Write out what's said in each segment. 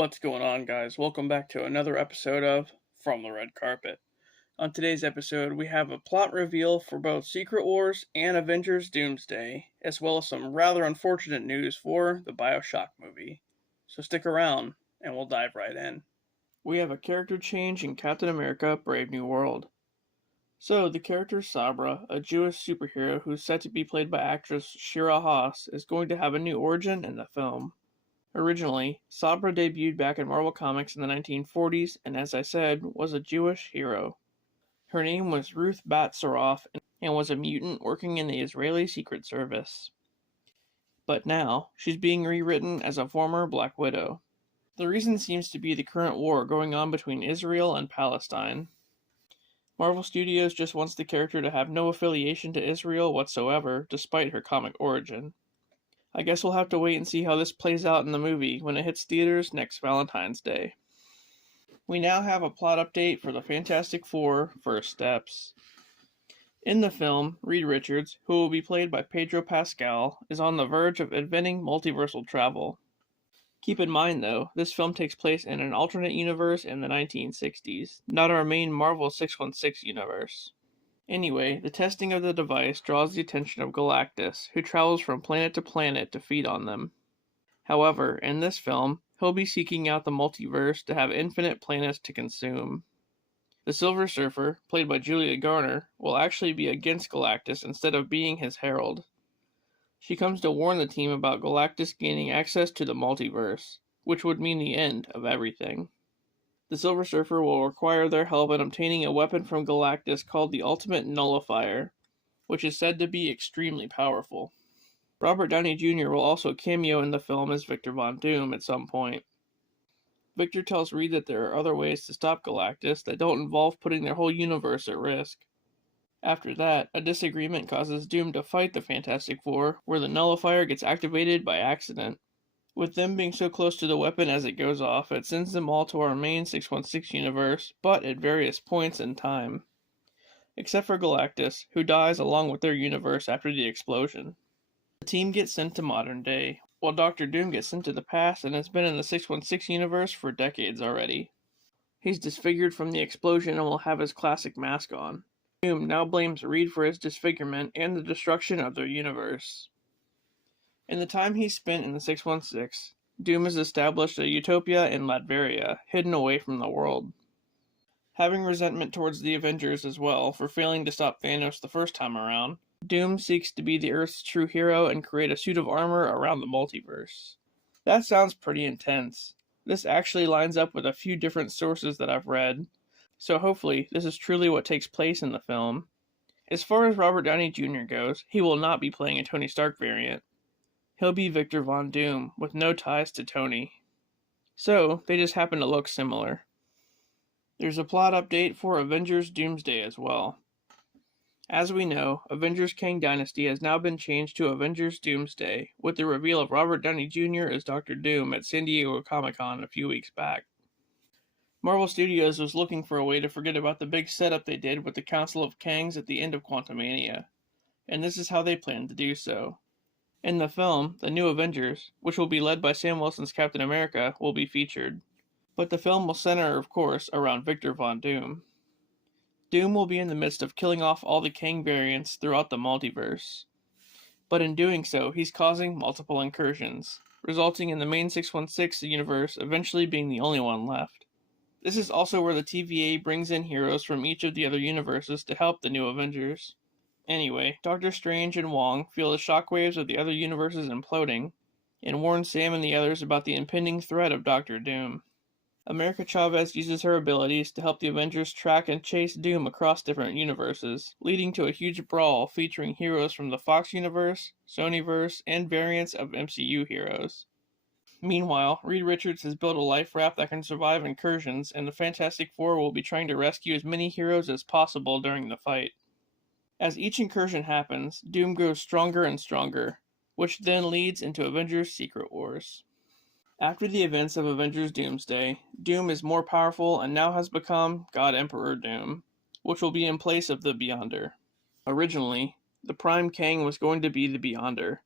What's going on, guys? Welcome back to another episode of From the Red Carpet. On today's episode, we have a plot reveal for both Secret Wars and Avengers Doomsday, as well as some rather unfortunate news for the BioShock movie. So stick around, and we'll dive right in. We have a character change in Captain America Brave New World. So, the character Sabra, a Jewish superhero who's set to be played by actress Shira Haas, is going to have a new origin in the film. Originally, Sabra debuted back in Marvel Comics in the 1940s and, as I said, was a Jewish hero. Her name was Ruth Bat Saroff and was a mutant working in the Israeli Secret Service. But now, she's being rewritten as a former Black Widow. The reason seems to be the current war going on between Israel and Palestine. Marvel Studios just wants the character to have no affiliation to Israel whatsoever, despite her comic origin. I guess we'll have to wait and see how this plays out in the movie when it hits theaters next Valentine's Day. We now have a plot update for the Fantastic Four First Steps. In the film, Reed Richards, who will be played by Pedro Pascal, is on the verge of inventing multiversal travel. Keep in mind, though, this film takes place in an alternate universe in the 1960s, not our main Marvel 616 universe. Anyway, the testing of the device draws the attention of Galactus, who travels from planet to planet to feed on them. However, in this film, he'll be seeking out the multiverse to have infinite planets to consume. The Silver Surfer, played by Julia Garner, will actually be against Galactus instead of being his herald. She comes to warn the team about Galactus gaining access to the multiverse, which would mean the end of everything. The Silver Surfer will require their help in obtaining a weapon from Galactus called the Ultimate Nullifier, which is said to be extremely powerful. Robert Downey Jr. will also cameo in the film as Victor Von Doom at some point. Victor tells Reed that there are other ways to stop Galactus that don't involve putting their whole universe at risk. After that, a disagreement causes Doom to fight the Fantastic Four, where the Nullifier gets activated by accident. With them being so close to the weapon as it goes off, it sends them all to our main 616 universe, but at various points in time. Except for Galactus, who dies along with their universe after the explosion. The team gets sent to modern day, while Dr. Doom gets sent to the past and has been in the 616 universe for decades already. He's disfigured from the explosion and will have his classic mask on. Doom now blames Reed for his disfigurement and the destruction of their universe. In the time he spent in the 616, Doom has established a utopia in Latveria, hidden away from the world. Having resentment towards the Avengers as well for failing to stop Thanos the first time around, Doom seeks to be the Earth's true hero and create a suit of armor around the multiverse. That sounds pretty intense. This actually lines up with a few different sources that I've read, so hopefully this is truly what takes place in the film. As far as Robert Downey Jr. goes, he will not be playing a Tony Stark variant. He'll be Victor Von Doom, with no ties to Tony. So, they just happen to look similar. There's a plot update for Avengers Doomsday as well. As we know, Avengers Kang Dynasty has now been changed to Avengers Doomsday, with the reveal of Robert Downey Jr. as Dr. Doom at San Diego Comic-Con a few weeks back. Marvel Studios was looking for a way to forget about the big setup they did with the Council of Kangs at the end of Quantumania, and this is how they plan to do so. In the film, the New Avengers, which will be led by Sam Wilson's Captain America, will be featured. But the film will center, of course, around Victor Von Doom. Doom will be in the midst of killing off all the Kang variants throughout the multiverse. But in doing so, he's causing multiple incursions, resulting in the main 616 universe eventually being the only one left. This is also where the TVA brings in heroes from each of the other universes to help the New Avengers. Anyway, Doctor Strange and Wong feel the shockwaves of the other universes imploding, and warn Sam and the others about the impending threat of Dr. Doom. America Chavez uses her abilities to help the Avengers track and chase Doom across different universes, leading to a huge brawl featuring heroes from the Fox universe, Sonyverse, and variants of MCU heroes. Meanwhile, Reed Richards has built a life raft that can survive incursions, and the Fantastic Four will be trying to rescue as many heroes as possible during the fight. As each incursion happens, Doom grows stronger and stronger, which then leads into Avengers Secret Wars. After the events of Avengers Doomsday, Doom is more powerful and now has become God Emperor Doom, which will be in place of the Beyonder. Originally, the Prime Kang was going to be the Beyonder,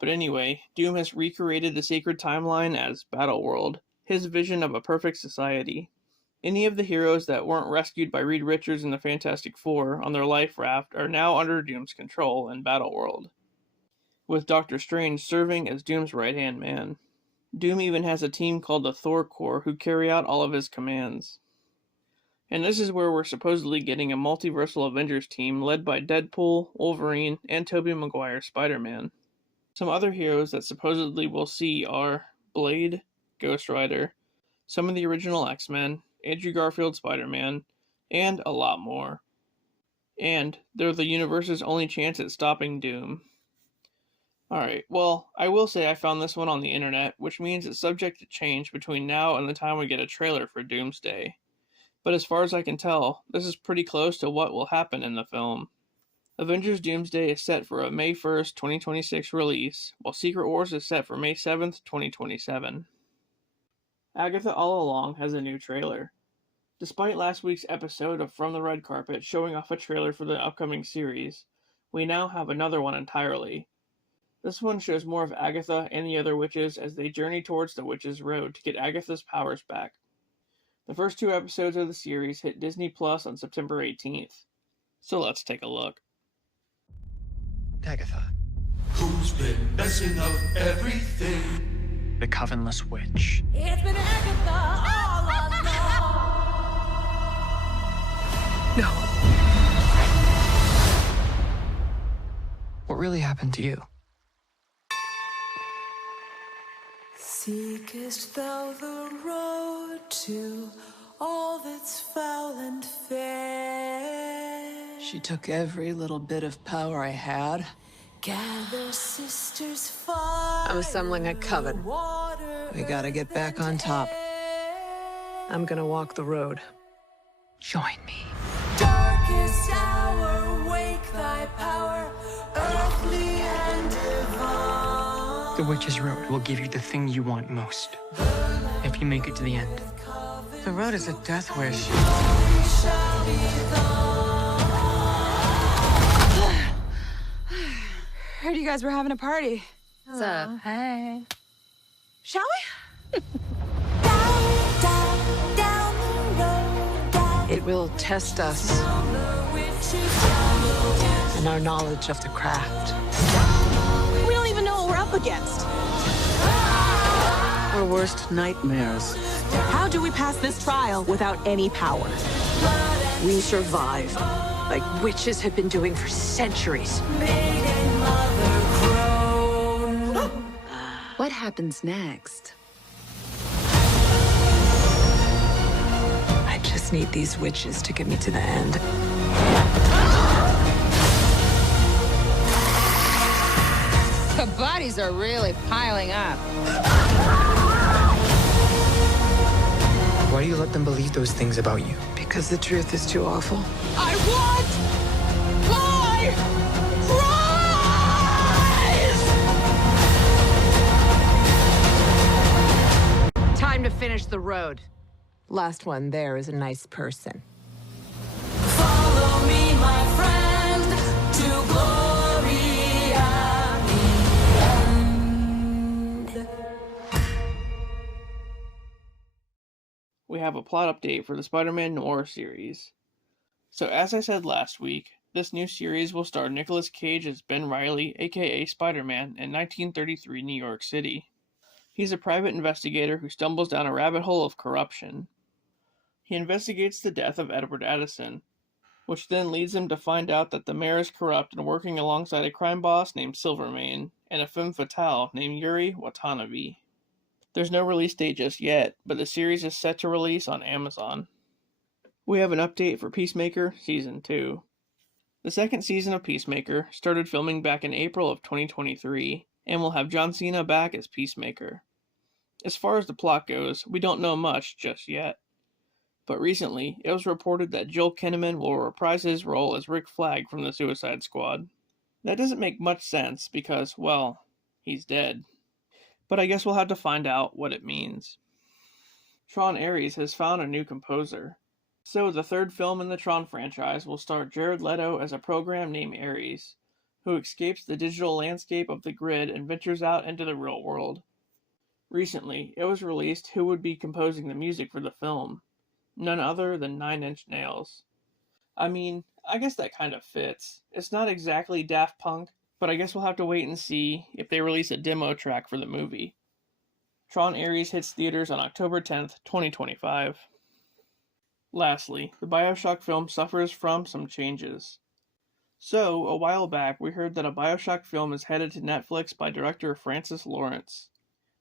but anyway, Doom has recreated the sacred timeline as Battleworld, his vision of a perfect society. Any of the heroes that weren't rescued by Reed Richards and the Fantastic Four on their life raft are now under Doom's control in Battleworld, with Doctor Strange serving as Doom's right-hand man. Doom even has a team called the Thor Corps who carry out all of his commands. And this is where we're supposedly getting a multiversal Avengers team led by Deadpool, Wolverine, and Tobey Maguire's Spider-Man. Some other heroes that supposedly we'll see are Blade, Ghost Rider, some of the original X-Men, Andrew Garfield's Spider-Man, and a lot more. And they're the universe's only chance at stopping Doom. Alright, well, I will say I found this one on the internet, which means it's subject to change between now and the time we get a trailer for Doomsday. But as far as I can tell, this is pretty close to what will happen in the film. Avengers Doomsday is set for a May 1st, 2026 release, while Secret Wars is set for May 7th, 2027. Agatha All Along has a new trailer. Despite last week's episode of From the Red Carpet showing off a trailer for the upcoming series, we now have another one entirely. This one shows more of Agatha and the other witches as they journey towards the Witch's Road to get Agatha's powers back. The first 2 episodes of the series hit Disney Plus on September 18th. So let's take a look. Agatha. Who's been messing up everything? The Covenless Witch. It's been Agatha all along. No. What really happened to you? Seekest thou the road to all that's foul and fair? She took every little bit of power I had. Gather sisters far. I'm assembling a coven. We gotta get back on top. I'm gonna walk the road. Join me. Darkest hour, wake thy power, earthly and divine. The Witch's Road will give you the thing you want most. If you make it to the end. The road is a death wish. Heard you guys were having a party. What's up? Hey. Shall we? Down the road, down It will test us the witch's and our knowledge of the craft. We don't even know what we're up against. Our worst nightmares. How do we pass this trial without any power? We survive, like witches have been doing for centuries. What happens next? I just need these witches to get me to the end. The bodies are really piling up. Why do you let them believe those things about you? Because the truth is too awful. I want my prize! Time to finish the road. Last one there is a nice person. Follow me, my friend, to glory at the end. We have a plot update for the Spider-Man Noir series. So as I said last week, this new series will star Nicolas Cage as Ben Reilly, aka Spider-Man, in 1933 New York City. He's a private investigator who stumbles down a rabbit hole of corruption. He investigates the death of Edward Addison, which then leads him to find out that the mayor is corrupt and working alongside a crime boss named Silvermane and a femme fatale named Yuri Watanabe. There's no release date just yet, but the series is set to release on Amazon. We have an update for Peacemaker Season 2. The second season of Peacemaker started filming back in April of 2023, and will have John Cena back as Peacemaker. As far as the plot goes, we don't know much just yet. But recently, it was reported that Joel Kinnaman will reprise his role as Rick Flag from the Suicide Squad. That doesn't make much sense because, well, he's dead. But I guess we'll have to find out what it means. Tron Aries has found a new composer. So the third film in the Tron franchise will star Jared Leto as a program named Aries, who escapes the digital landscape of the grid and ventures out into the real world. Recently, it was released who would be composing the music for the film. None other than Nine Inch Nails. I mean, I guess that kind of fits. It's not exactly Daft Punk, but I guess we'll have to wait and see if they release a demo track for the movie. Tron Aries hits theaters on October 10th, 2025. Lastly, the BioShock film suffers from some changes. So, a while back, we heard that a BioShock film is headed to Netflix by director Francis Lawrence.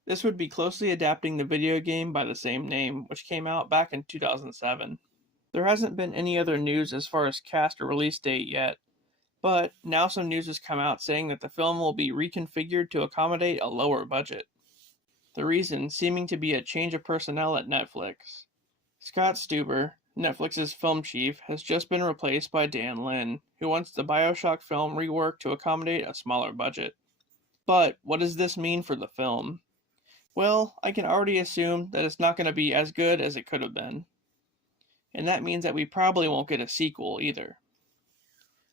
This would be closely adapting the video game by the same name, which came out back in 2007. There hasn't been any other news as far as cast or release date yet, but now some news has come out saying that the film will be reconfigured to accommodate a lower budget. The reason seeming to be a change of personnel at Netflix. Scott Stuber, Netflix's film chief, has just been replaced by Dan Lin, who wants the BioShock film reworked to accommodate a smaller budget. But what does this mean for the film? Well, I can already assume that it's not going to be as good as it could have been. And that means that we probably won't get a sequel either.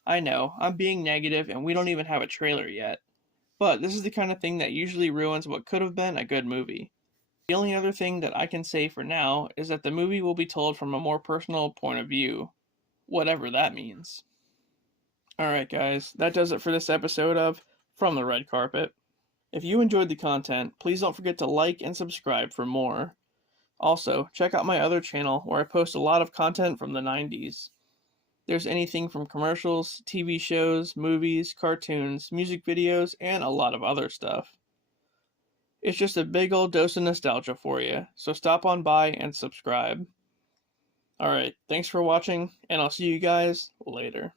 I know, I'm being negative and we don't even have a trailer yet. But this is the kind of thing that usually ruins what could have been a good movie. The only other thing that I can say for now is that the movie will be told from a more personal point of view. Whatever that means. Alright guys, that does it for this episode of From the Red Carpet. If you enjoyed the content, please don't forget to like and subscribe for more. Also, check out my other channel where I post a lot of content from the 90s. There's anything from commercials, TV shows, movies, cartoons, music videos, and a lot of other stuff. It's just a big old dose of nostalgia for you, so stop on by and subscribe. Alright, thanks for watching, and I'll see you guys later.